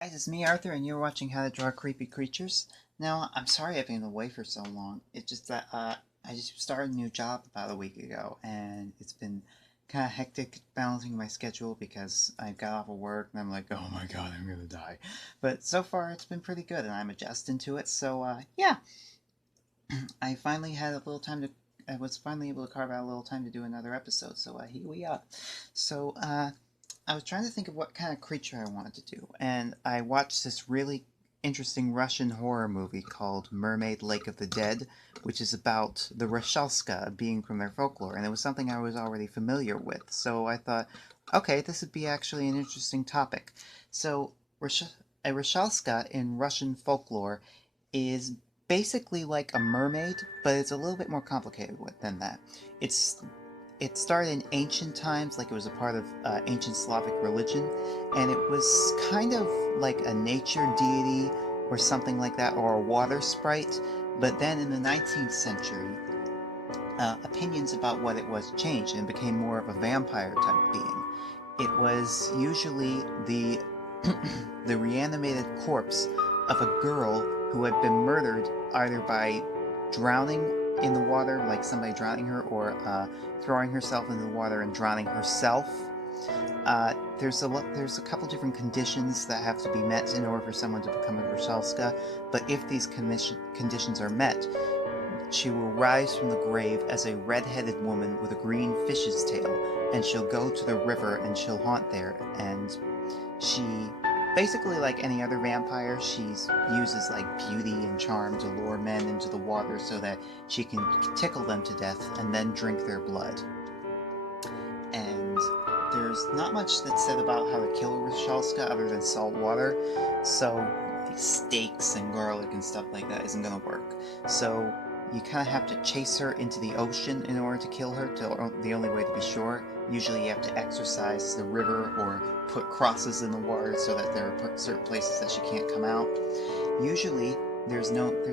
Guys, it's me, Arthur, and you're watching How to Draw Creepy Creatures. Now, I'm sorry I've been away for so long. It's just that I just started a new job about a week ago, and it's been kind of hectic balancing my schedule because I got off of work and I'm like, oh my god, I'm gonna die. But so far, it's been pretty good, and I'm adjusting to it. So yeah, I finally had a little time to. I was finally able to carve out a little time to do another episode. So here we are. So I was trying to think of what kind of creature I wanted to do, and I watched this really interesting Russian horror movie called Mermaid, Lake of the Dead, which is about the Rushalska, a being from their folklore, and it was something I was already familiar with. So I thought, okay, this would be actually an interesting topic. So a Rushalska in Russian folklore is basically like a mermaid, but it's a little bit more complicated than that. It's it started in ancient times, like it was a part of ancient Slavic religion, and it was kind of like a nature deity or something like that, or a water sprite. But then in the 19th century, opinions about what it was changed and became more of a vampire type being. It was usually the the reanimated corpse of a girl who had been murdered either by drowning in the water, like somebody drowning her, or throwing herself into the water and drowning herself. There's a couple different conditions that have to be met in order for someone to become a Rushalska, but if these conditions are met, she will rise from the grave as a red-headed woman with a green fish's tail, and she'll go to the river and she'll haunt there, and she basically, like any other vampire, she uses like beauty and charm to lure men into the water so that she can tickle them to death and then drink their blood. And there's not much that's said about how to kill a Rushalska other than salt water, so like steaks and garlic and stuff like that isn't gonna work. So you kind of have to chase her into the ocean in order to kill her, the only way to be sure. Usually you have to exorcise the river or put crosses in the water so that there are certain places that she can't come out. Usually there's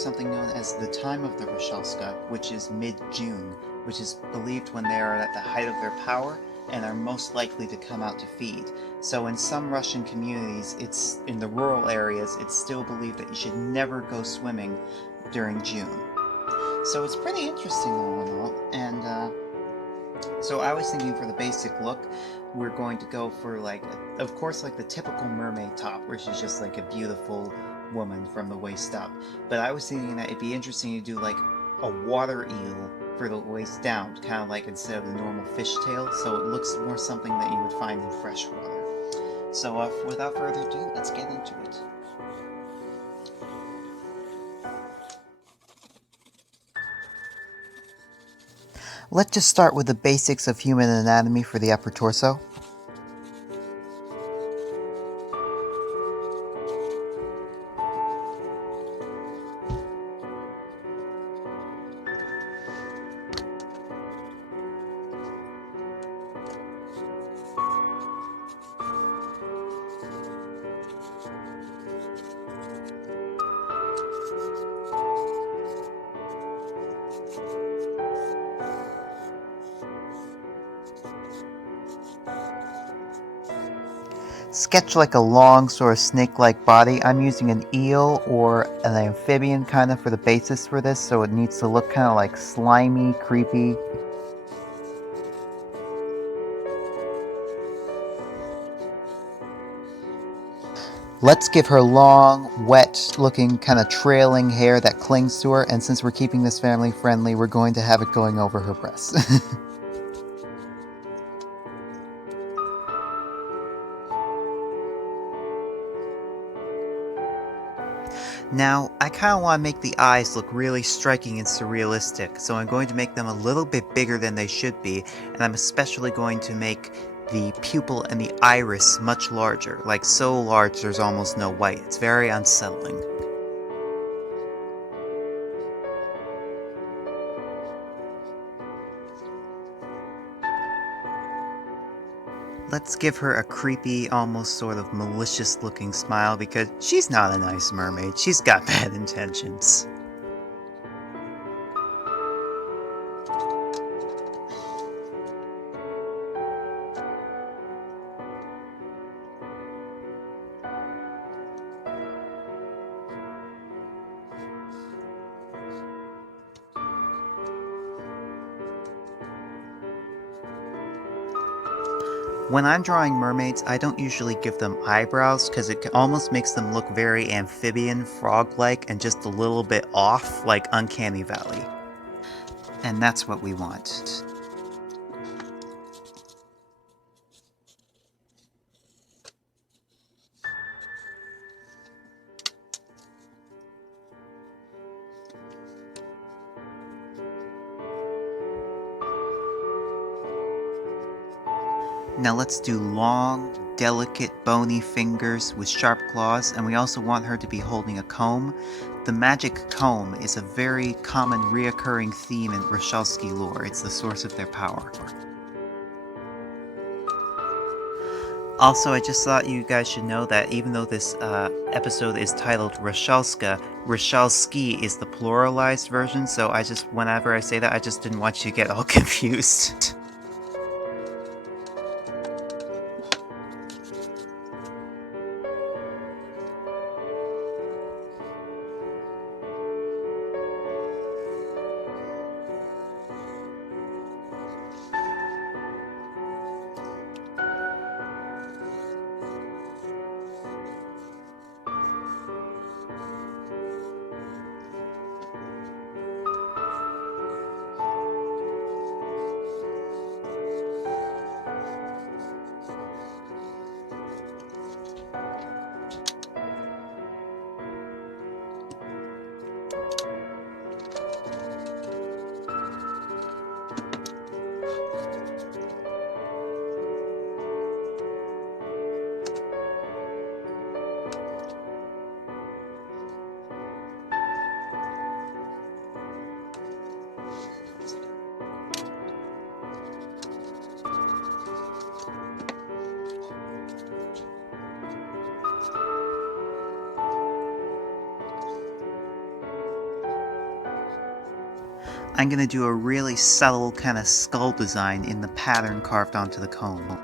something known as the time of the Rushalska, which is mid-June, which is believed when they are at the height of their power and are most likely to come out to feed. So in some Russian communities, it's in the rural areas, it's still believed that you should never go swimming during June. So it's pretty interesting all in all, and so I was thinking for the basic look, we're going to go for like, of course, like the typical mermaid top, where she's just like a beautiful woman from the waist up. But I was thinking that it'd be interesting to do like a water eel for the waist down, kind of like instead of the normal fishtail, so it looks more something that you would find in freshwater. So without further ado, let's get into it. Let's just start with the basics of human anatomy for the upper torso. Sketch like a long sort of snake-like body. I'm using an eel or an amphibian kind of for the basis for this, so it needs to look kind of like slimy, creepy. Let's give her long, wet looking, kind of trailing hair that clings to her, and since we're keeping this family friendly, we're going to have it going over her breasts. Now, I kind of want to make the eyes look really striking and surrealistic, so I'm going to make them a little bit bigger than they should be, and I'm especially going to make the pupil and the iris much larger, like so large there's almost no white. It's very unsettling. Let's give her a creepy, almost sort of malicious looking smile because she's not a nice mermaid. She's got bad intentions. When I'm drawing mermaids, I don't usually give them eyebrows because it almost makes them look very amphibian, frog-like, and just a little bit off, like Uncanny Valley. And that's what we want. Now let's do long, delicate, bony fingers with sharp claws, and we also want her to be holding a comb. The magic comb is a very common reoccurring theme in Rushalski lore. It's the source of their power. Also, I just thought you guys should know that even though this episode is titled Rushalska, Rushalski is the pluralized version, so whenever I say that, I just didn't want you to get all confused. I'm going to do a really subtle kind of skull design in the pattern carved onto the comb.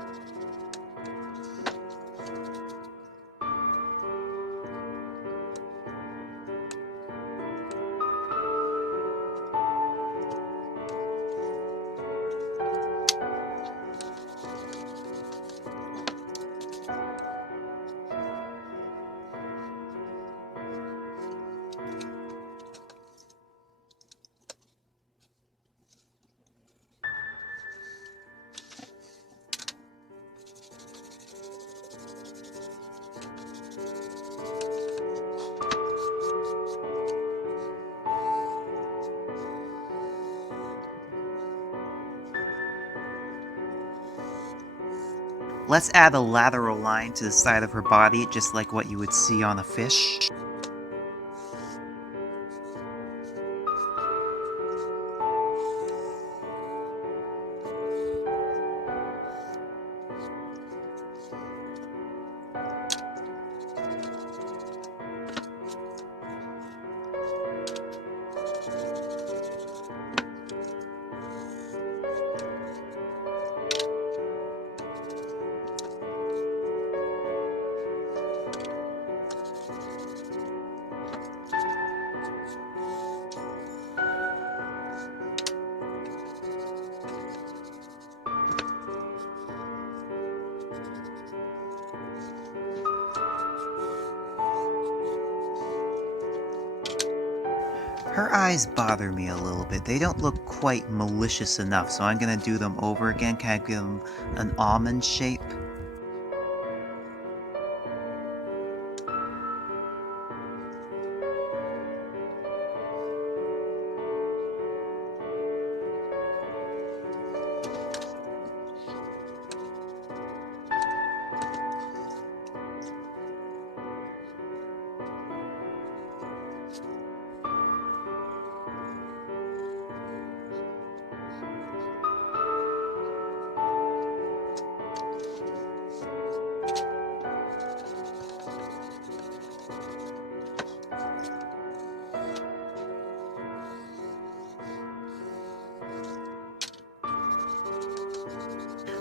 Let's add a lateral line to the side of her body, just like what you would see on a fish. Her eyes bother me a little bit. They don't look quite malicious enough, so I'm gonna do them over again, kind of give them an almond shape.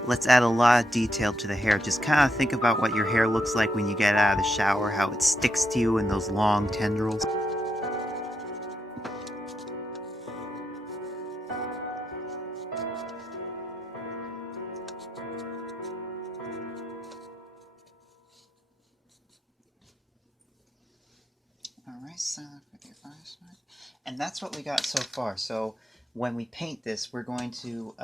Let's add a lot of detail to the hair. Just kind of think about what your hair looks like when you get out of the shower, how it sticks to you in those long tendrils. Alright, silent for the advice. And that's what we got so far. So when we paint this, we're going to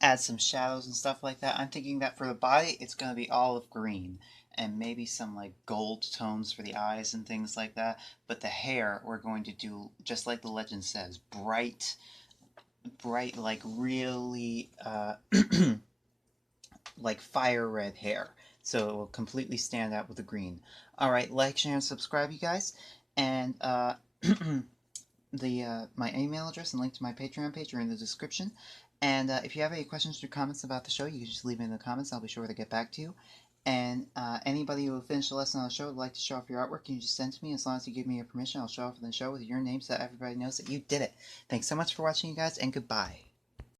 add some shadows and stuff like that. I'm thinking that for the body, it's going to be olive green. And maybe some like gold tones for the eyes and things like that. But the hair, we're going to do, just like the legend says, bright, like really, like fire red hair. So it will completely stand out with the green. Alright, like, share, and subscribe, you guys. And, my email address and link to my Patreon page are in the description. And if you have any questions or comments about the show, you can just leave it in the comments. I'll be sure to get back to you. And anybody who will finish the lesson on the show would like to show off your artwork, you can just send to me. As long as you give me your permission, I'll show off on the show with your name so that everybody knows that you did it. Thanks so much for watching, you guys, and goodbye.